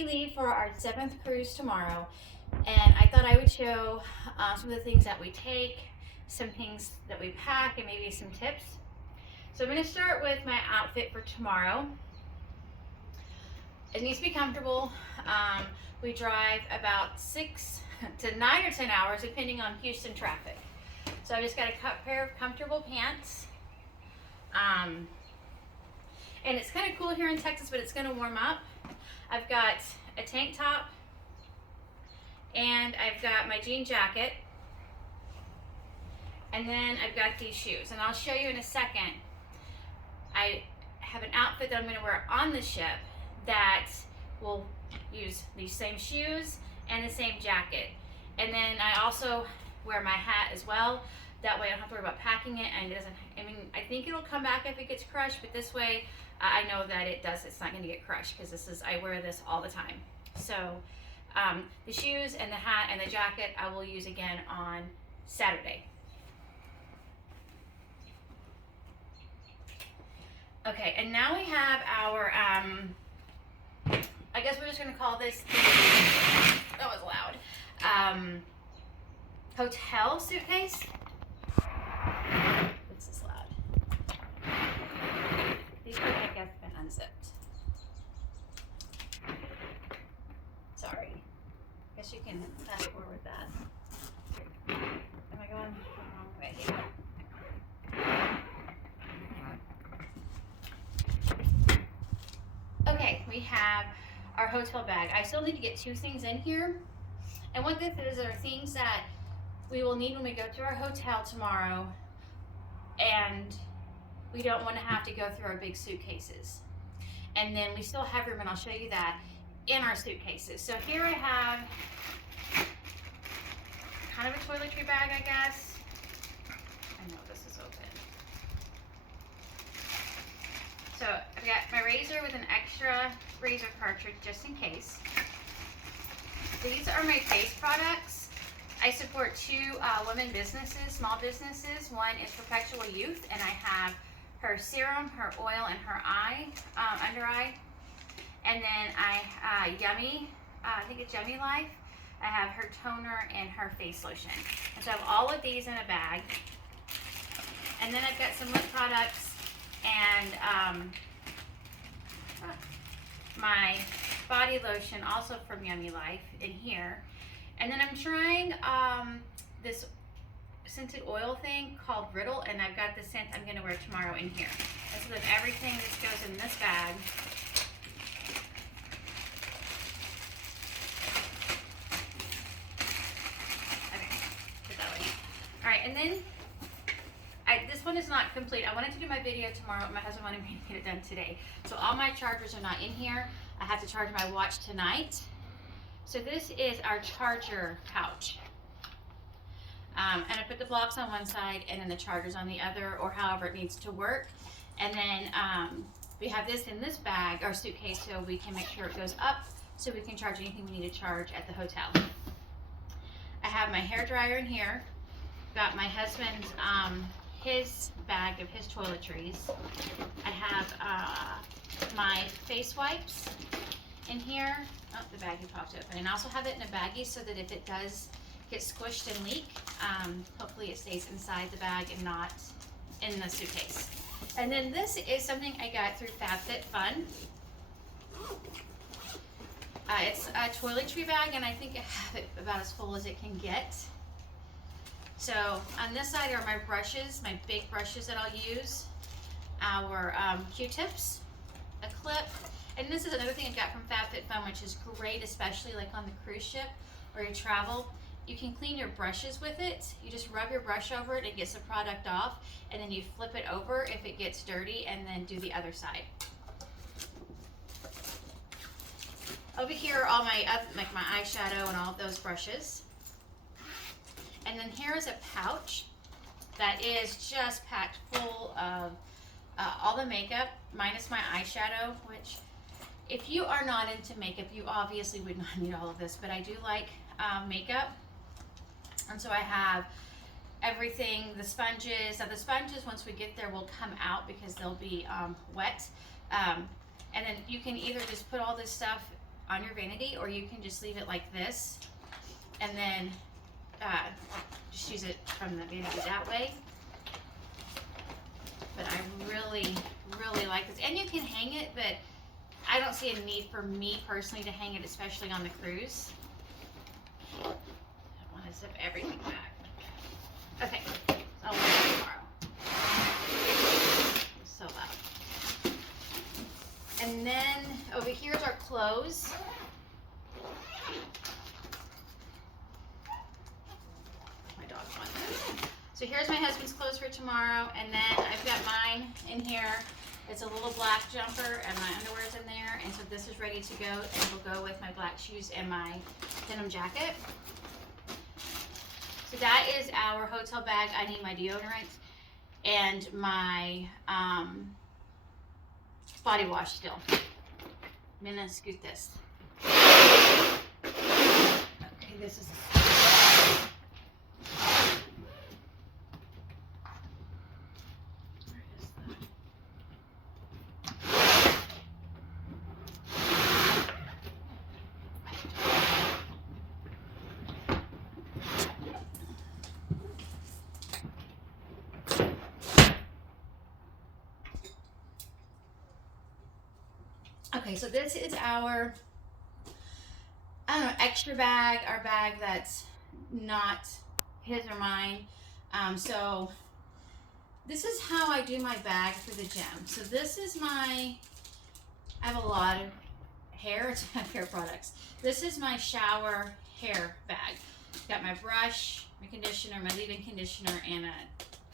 we leave for our 7th cruise tomorrow, and I thought I would show some of the things that we take, some things that we pack, and maybe some tips. So I'm going to start with my outfit for tomorrow. It needs to be comfortable. We drive about 6 to 9 or 10 hours depending on Houston traffic. So I just got a pair of comfortable pants. And it's kind of cool here in Texas, but it's going to warm up. I've got a tank top, and I've got my jean jacket, and then I've got these shoes, and I'll show you in a second. I have an outfit that I'm going to wear on the ship that will use these same shoes and the same jacket, and then I also wear my hat as well. That way I don't have to worry about packing it, and it doesn't, I mean, I think it'll come back if it gets crushed, but this way I know that it's not going to get crushed, because I wear this all the time. So the shoes and the hat and the jacket I will use again on Saturday. Okay, and now we have our, I guess we're just going to call this that was loud, hotel suitcase. This is loud. These could, I guess, been unzipped. Sorry. I guess you can fast forward that. Am I going the wrong way here? Okay, we have our hotel bag. I still need to get 2 things in here. And what this is are things that we will need when we go to our hotel tomorrow, and we don't want to have to go through our big suitcases. And then we still have room, and I'll show you that, in our suitcases. So here I have kind of a toiletry bag, I guess. I know this is open. So I've got my razor with an extra razor cartridge just in case. These are my face products. I support 2 women businesses, small businesses. One is Perpetual Youth, and I have her serum, her oil, and her under eye. And then Yummy, I think it's Yummy Life. I have her toner and her face lotion. And so I have all of these in a bag. And then I've got some lip products and my body lotion, also from Yummy Life, in here. And then I'm trying this scented oil thing called Riddle, and I've got the scent I'm going to wear tomorrow in here. And so then everything just goes in this bag. Okay, put that away. All right, and then this one is not complete. I wanted to do my video tomorrow, but my husband wanted me to get it done today. So all my chargers are not in here. I have to charge my watch tonight. So this is our charger pouch. And I put the blocks on one side and then the chargers on the other, or however it needs to work. And then we have this in this bag, our suitcase, so we can make sure it goes up so we can charge anything we need to charge at the hotel. I have my hair dryer in here. Got my husband's his bag of his toiletries. I have my face wipes in here. Oh, the baggie popped open. And I also have it in a baggie so that if it does get squished and leak, hopefully it stays inside the bag and not in the suitcase. And then this is something I got through FabFitFun. It's a toiletry bag, and I think I have it about as full as it can get. So on this side are my brushes, my big brushes that I'll use, our Q-tips, a clip, and this is another thing I got from FabFitFun, which is great, especially like on the cruise ship or you travel. You can clean your brushes with it. You just rub your brush over it, it gets the product off, and then you flip it over if it gets dirty, and then do the other side. Over here are all my like my eyeshadow and all of those brushes. And then here is a pouch that is just packed full of all the makeup, minus my eyeshadow, which if you are not into makeup, you obviously would not need all of this, but I do like makeup. And so I have everything, the sponges. Now the sponges, once we get there, will come out because they'll be wet. And then you can either just put all this stuff on your vanity, or you can just leave it like this and then just use it from the vanity that way. But I really, really like this. And you can hang it, but I don't see a need for me personally to hang it, especially on the cruise. I want to zip everything back. Okay, I'll wear that tomorrow. It's so loud. And then over here is our clothes. My dog's on this. So here's my husband's clothes for tomorrow, and then I've got mine in here. It's a little black jumper, and my underwear is in there, and so this is ready to go, and will go with my black shoes and my denim jacket. So that is our hotel bag. I need my deodorant and my body wash still. I'm gonna scoot this. Okay, this is. Okay, so this is our, I don't know, extra bag, our bag that's not his or mine. So this is how I do my bag for the gym. So this is my, I have a lot of hair products. This is my shower hair bag. Got my brush, my conditioner, my leave-in conditioner, and a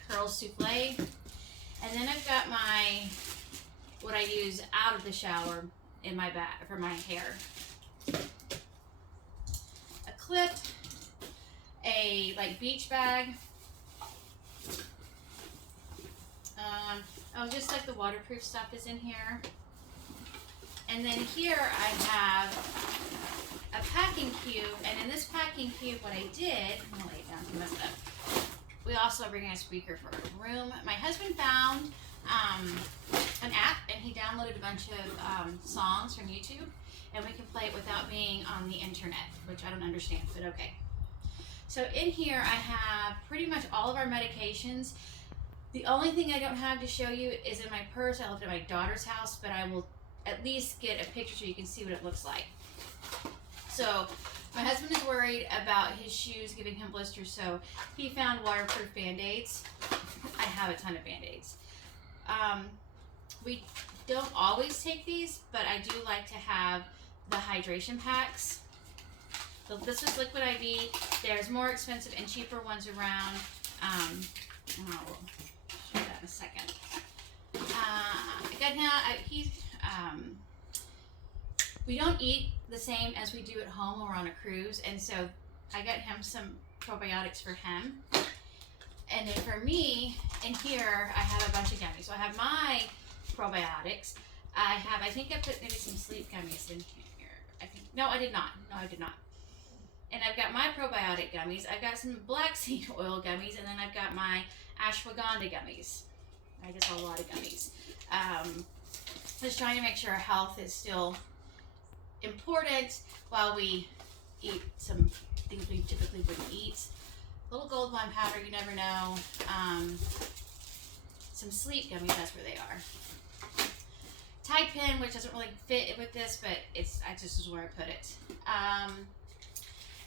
curl souffle. And then I've got my, what I use out of the shower in my bag for my hair. A clip, a like beach bag. Oh, just like the waterproof stuff is in here. And then here I have a packing cube, and in this packing cube, what I did, I'm gonna lay it down to mess it up. We also are bringing a speaker for a room. My husband found an app, and he downloaded a bunch of songs from YouTube, and we can play it without being on the internet, which I don't understand, but okay. So in here I have pretty much all of our medications. The only thing I don't have to show you is in my purse. I left it at my daughter's house, but I will at least get a picture so you can see what it looks like. So my husband is worried about his shoes giving him blisters, so he found waterproof Band-Aids. I have a ton of Band-Aids. We don't always take these, but I do like to have the hydration packs. So this is Liquid IV. There's more expensive and cheaper ones around. I'll show that in a second. We don't eat the same as we do at home when we're on a cruise, and so I got him some probiotics for him. And then for me, in here, I have a bunch of gummies. So I have my probiotics. I think I put maybe some sleep gummies in here. No, I did not. And I've got my probiotic gummies. I've got some black seed oil gummies, and then I've got my ashwagandha gummies. I guess a lot of gummies. Just trying to make sure our health is still important while we eat some things we typically wouldn't eat. A little gold wine powder, you never know. Some sleep gummies, that's where they are. Tide pen, which doesn't really fit with this, but this is where I put it.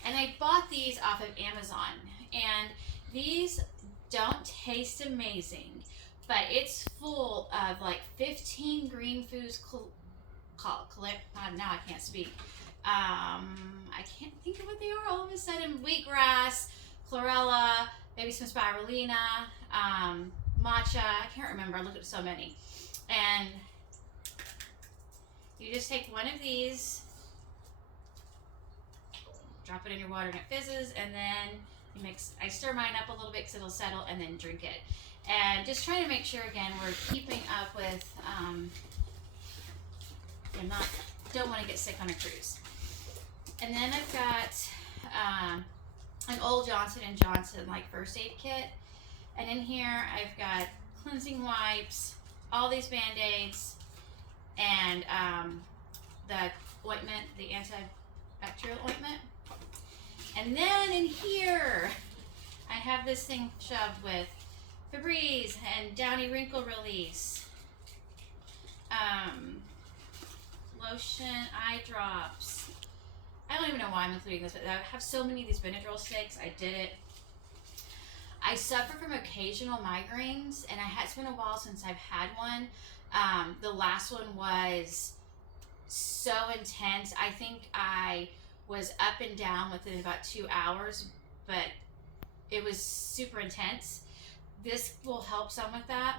And I bought these off of Amazon, and these don't taste amazing, but it's full of like 15 green foods. Now I can't speak. I can't think of what they are all of a sudden. Wheatgrass, chlorella, maybe some spirulina, matcha. I can't remember. I looked at so many. And you just take one of these, drop it in your water and it fizzes, and then you mix. I stir mine up a little bit because it'll settle, and then drink it. And just trying to make sure, again, we're keeping up with, don't want to get sick on a cruise. And then I've got an old Johnson & Johnson like first aid kit. And in here I've got cleansing wipes, all these Band-Aids, and the ointment, the antibacterial ointment. And then in here, I have this thing shoved with Febreze and Downy Wrinkle Release, lotion, eye drops. I don't even know why I'm including this, but I have so many of these Benadryl sticks. I did it. I suffer from occasional migraines, and it's been a while since I've had one. The last one was so intense. I think I was up and down within about 2 hours, but it was super intense. This will help some with that.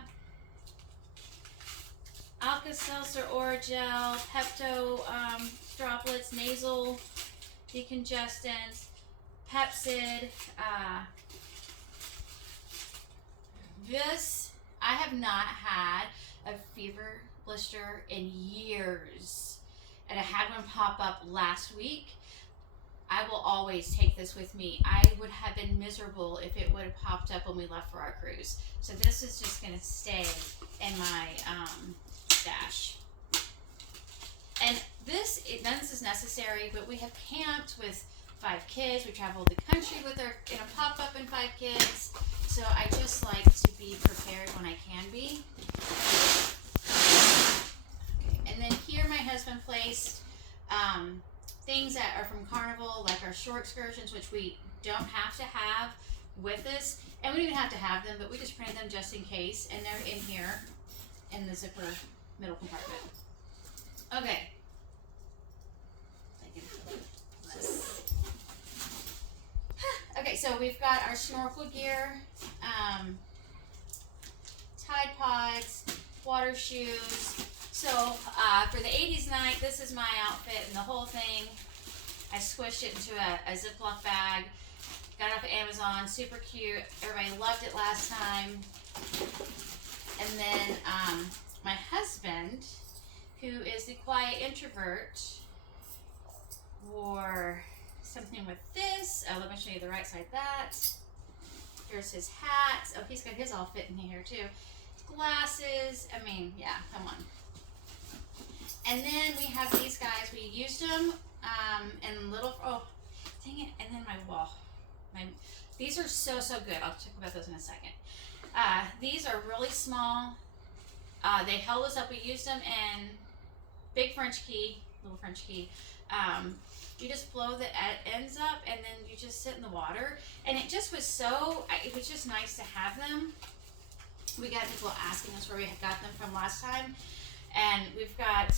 Alka-Seltzer Oragel, Pepto droplets, nasal decongestant, Pepsid. This, I have not had a fever blister in years, and I had one pop up last week. I will always take this with me. I would have been miserable if it would have popped up when we left for our cruise. So this is just going to stay in my stash. And none of this is necessary, but we have camped with 5 kids. We traveled the country in a pop-up and 5 kids. So I just like to be prepared when I can be. Okay. And then here my husband placed things that are from Carnival, like our shore excursions, which we don't have to have with us. And we don't even have to have them, but we just printed them just in case. And they're in here in the zipper middle compartment. Okay. Okay, so we've got our snorkel gear, Tide Pods, water shoes. So for the 80s night, this is my outfit and the whole thing. I squished it into a Ziploc bag. Got it off of Amazon, super cute. Everybody loved it last time. And then my husband, who is the quiet introvert, wore something with this. Oh, let me show you the right side of that. Here's his hat. Oh, he's got his all fit in here too. Glasses. I mean, yeah, come on. And then we have these guys. We used them in little, oh, dang it. And then my wall. These are so good. I'll talk about those in a second. These are really small. They held us up. We used them in big French key, little French key. You just blow the ends up and then you just sit in the water. And it just was it was just nice to have them. We got people asking us where we got them from last time. And we've got,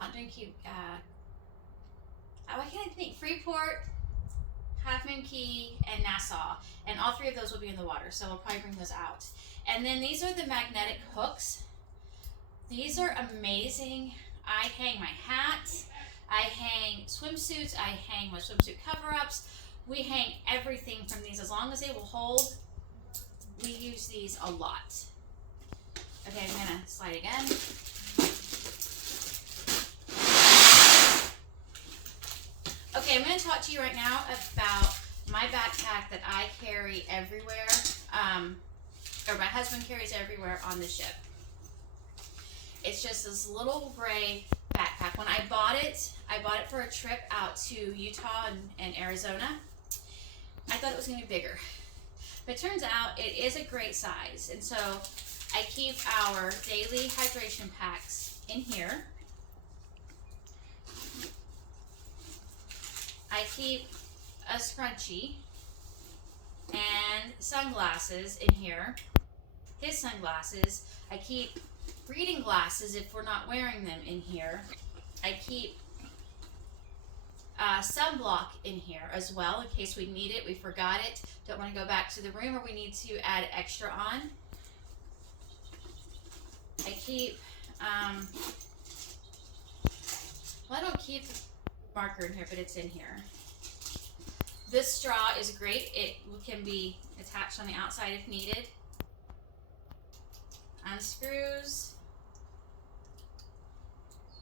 not doing cute, I can't think, Freeport, Half Moon Cay, and Nassau. And all 3 of those will be in the water, so we'll probably bring those out. And then these are the magnetic hooks. These are amazing. I hang my hat, I hang swimsuits, I hang my swimsuit cover-ups. We hang everything from these. As long as they will hold, we use these a lot. Okay, I'm gonna slide again. Okay, I'm gonna talk to you right now about my backpack that I carry everywhere, or my husband carries everywhere on the ship. It's just this little gray backpack. When I bought it for a trip out to Utah and Arizona. I thought it was gonna be bigger. But it turns out it is a great size. And so I keep our daily hydration packs in here. I keep a scrunchie and sunglasses in here. His sunglasses. I keep reading glasses if we're not wearing them in here. I keep sunblock in here as well in case we need it. We forgot it. Don't want to go back to the room or we need to add extra on. I keep, well, I don't keep marker in here, but it's in here. This straw is great. It can be attached on the outside if needed. Unscrews.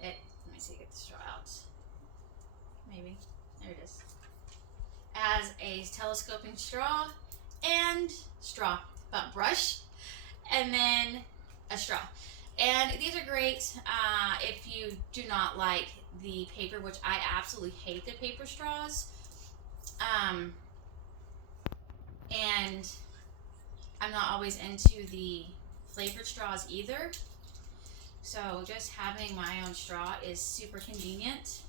Let me see, get the straw out. Maybe. There it is. As a telescoping straw and brush, and then a straw. And these are great if you do not like the paper, which I absolutely hate the paper straws. And I'm not always into the flavored straws either. So just having my own straw is super convenient.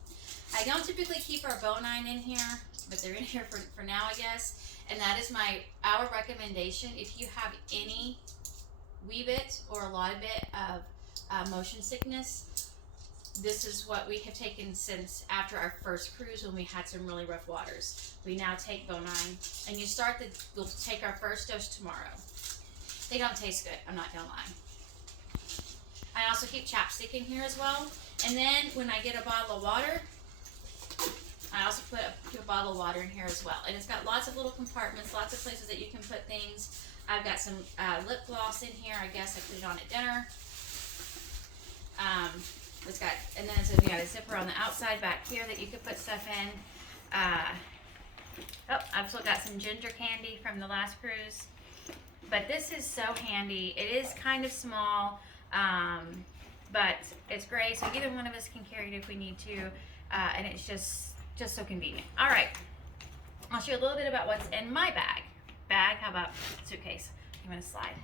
I don't typically keep our bone-nine in here, but they're in here for now, I guess. And that is our recommendation. If you have any wee bit or a lot of bit of motion sickness, this is what we have taken since after our first cruise when we had some really rough waters. We now take bone-nine, and we'll take our first dose tomorrow. They don't taste good, I'm not gonna lie. I also keep chapstick in here as well. And then when I get a bottle of water, I also put a bottle of water in here as well. And it's got lots of little compartments, lots of places that you can put things. I've got some lip gloss in here. I guess I put it on at dinner. And then it's got a zipper on the outside back here that you could put stuff in. I've still got some ginger candy from the last cruise. But this is so handy. It is kind of small, but it's great. So either one of us can carry it if we need to, and it's just so convenient. All right, I'll show you a little bit about what's in my bag. How about suitcase? I'm gonna slide.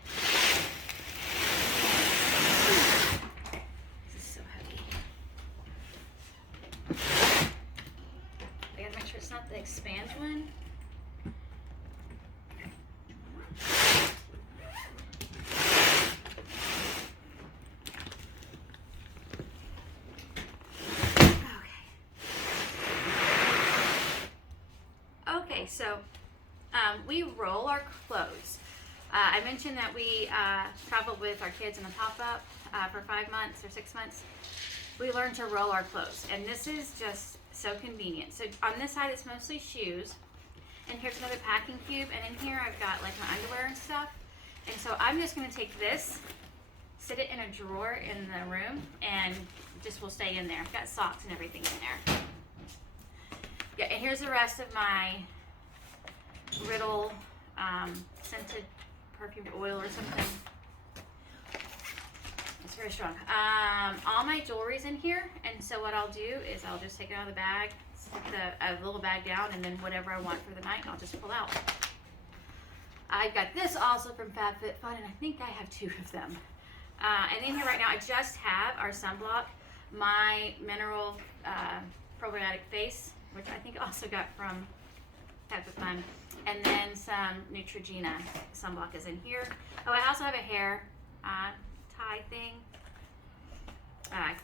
This is so heavy. I gotta make sure it's not the expand one. So we roll our clothes. I mentioned that we traveled with our kids in a pop-up for 5 months or 6 months. We learned to roll our clothes, and this is just so convenient. So on this side it's mostly shoes, and here's another packing cube, and in here I've got like my underwear and stuff. And so I'm just going to take this, sit it in a drawer in the room, and just will stay in there. I've got socks and everything in there. Yeah, and here's the rest of my Riddle scented perfumed oil or something. It's very strong. All my jewelry's in here, and so what I'll do is I'll just take it out of the bag, stick the little bag down, and then whatever I want for the night, I'll just pull out. I've got this also from FabFitFun, and I think I have 2 of them. And in here right now, I just have our sunblock, my mineral probiotic face, which I think I also got from FabFitFun, and then some Neutrogena sunblock is in here. Oh, I also have a hair tie thing. I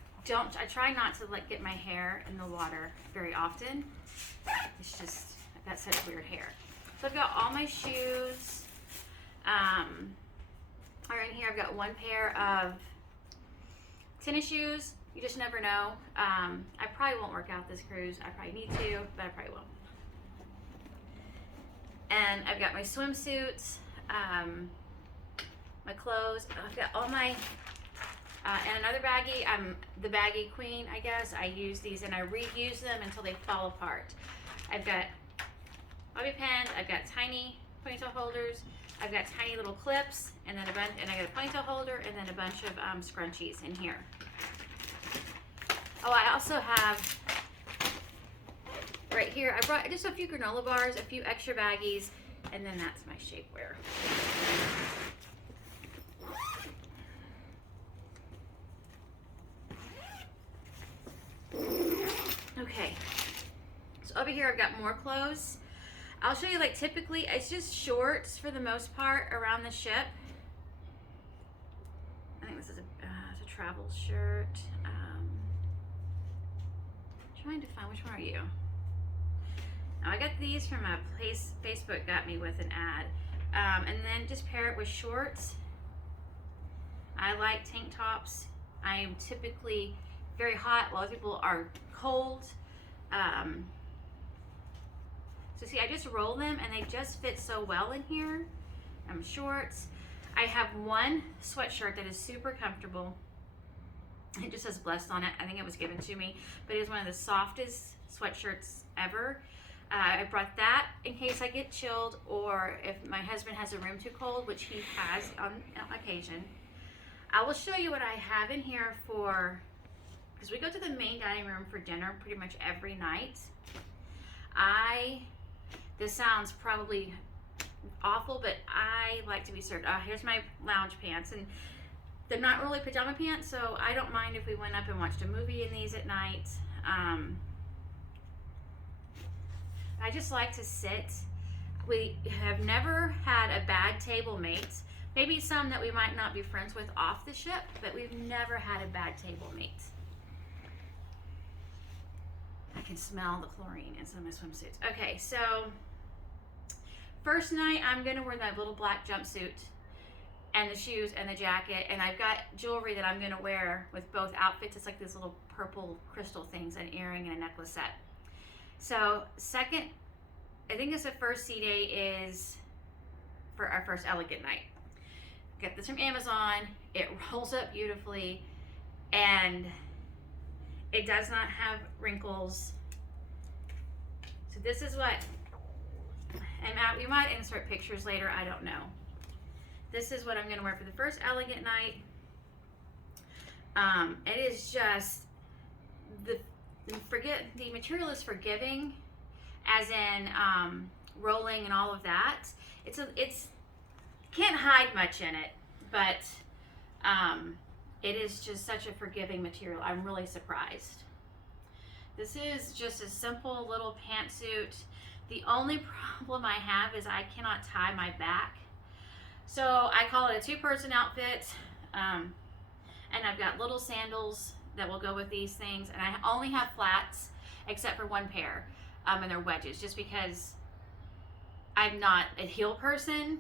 try not to get my hair in the water very often. It's just, I've got such weird hair. So I've got all my shoes are in here. I've got 1 pair of tennis shoes. You just never know. I probably won't work out this cruise. I probably need to, but I probably won't. And I've got my swimsuits, my clothes. I've got all my, and another baggie. I'm the baggie queen, I guess. I use these and I reuse them until they fall apart. I've got bobby pins. I've got tiny ponytail holders. I've got tiny little clips, and then and I got a ponytail holder, and then a bunch of scrunchies in here. Oh, I also have right here, I brought just a few granola bars, a few extra baggies, and then that's my shapewear. Okay, so over here I've got more clothes. I'll show you, like, typically it's just shorts for the most part around the ship. I think this is a travel shirt. Trying to find, which one are you? Now, I got these from a place Facebook got me with an ad. And then just pair it with shorts. I like tank tops. I am typically very hot. A lot of people are cold. So see, I just roll them and they just fit so well in here. Shorts. I have 1 sweatshirt that is super comfortable. It just says blessed on it. I think it was given to me, but it is one of the softest sweatshirts ever. I brought that in case I get chilled, or if my husband has a room too cold, which he has on occasion. I will show you what I have in here for, because we go to the main dining room for dinner pretty much every night. This sounds probably awful, but I like to be served. Here's my lounge pants, and they're not really pajama pants, so I don't mind if we went up and watched a movie in these at night. I just like to sit. We have never had a bad table mate. Maybe some that we might not be friends with off the ship, but we've never had a bad table mate. I can smell the chlorine in some of my swimsuits. Okay, so first night I'm gonna wear that little black jumpsuit and the shoes and the jacket, and I've got jewelry that I'm gonna wear with both outfits. It's like these little purple crystal things, an earring and a necklace set. So second, I think it's the first sea day is for our first elegant night. Get this from Amazon. It rolls up beautifully, and it does not have wrinkles. So this is what, and we might insert pictures later, I don't know. This is what I'm gonna wear for the first elegant night. It is just, the material is forgiving, as in rolling and all of that. It's can't hide much in it, but it is just such a forgiving material. I'm really surprised. This is just a simple little pantsuit. The only problem I have is I cannot tie my back. So I call it a two-person outfit, and I've got little sandals that will go with these things, and I only have flats except for one pair, and they're wedges, just because I'm not a heel person,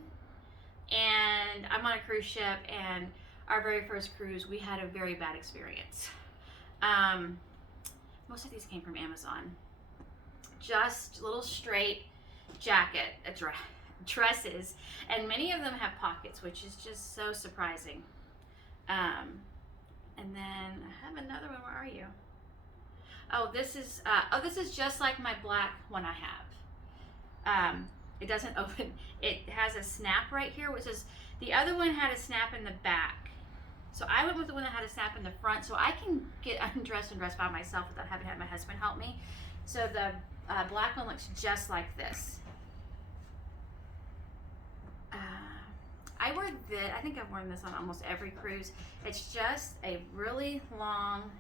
and I'm on a cruise ship, and our very first cruise we had a very bad experience. Most of these came from Amazon. Just little straight jacket, dresses, and many of them have pockets, which is just so surprising. And then I have another one. Where are you? Oh, this is just like my black one I have. It doesn't open. It has a snap right here, which is, the other one had a snap in the back. So I went with the one that had a snap in the front, so I can get undressed and dressed by myself without having to have my husband help me. So the black one looks just like this. I wear this, I think I've worn this on almost every cruise. It's just a really long,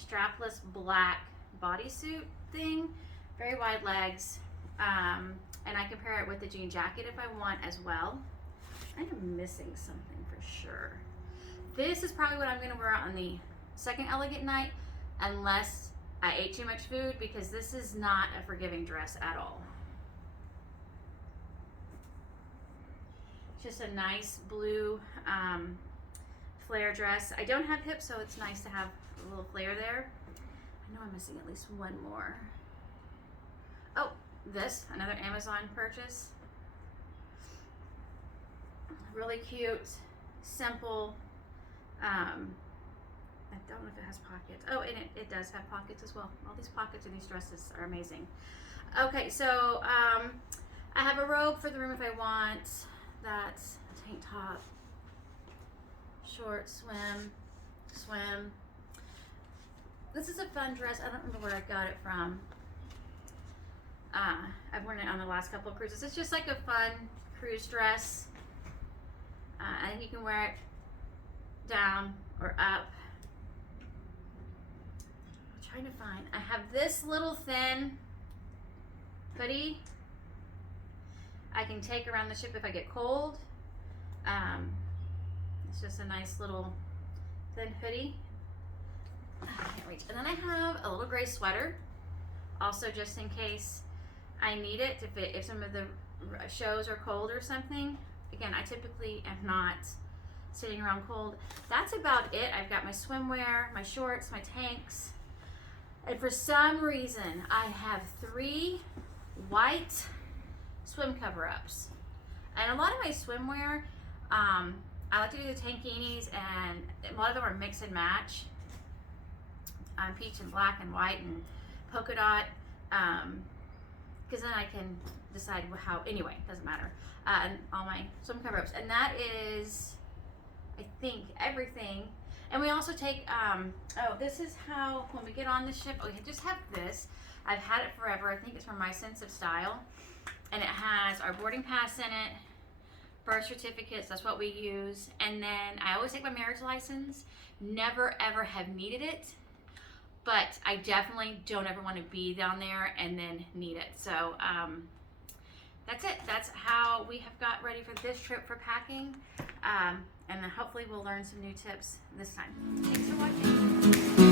strapless black bodysuit thing, very wide legs, and I can pair it with the jean jacket if I want as well. I am missing something for sure. This is probably what I'm gonna wear on the second elegant night, unless I ate too much food, because this is not a forgiving dress at all. Just a nice blue flare dress. I don't have hips, so it's nice to have a little flare there. I know I'm missing at least one more. Oh, this, another Amazon purchase. Really cute, simple. I don't know if it has pockets. Oh, and it does have pockets as well. All these pockets in these dresses are amazing. Okay, so I have a robe for the room if I want. That's a tank top, short, swim. This is a fun dress. I don't remember where I got it from. I've worn it on the last couple of cruises. It's just like a fun cruise dress. And you can wear it down or up. I'm trying to find, I have this little thin hoodie I can take around the ship if I get cold. It's just a nice little thin hoodie. I can't reach. And then I have a little gray sweater, also just in case I need it if some of the shows are cold or something. Again, I typically am not sitting around cold. That's about it. I've got my swimwear, my shorts, my tanks, and for some reason I have 3 white swim cover-ups. And a lot of my swimwear, I like to do the tankinis, and a lot of them are mix and match. Peach and black and white and polka dot, because then I can decide how, anyway, doesn't matter. And all my swim cover-ups. And that is, I think, everything. And we also take, oh, this is how, when we get on the ship, we just have this. I've had it forever. I think it's from My Sense of Style. And it has our boarding pass in it, birth certificates, that's what we use. And then I always take my marriage license. Never ever have needed it, but I definitely don't ever want to be down there and then need it. So that's it. That's how we have got ready for this trip for packing. And then hopefully we'll learn some new tips this time. Thanks for watching.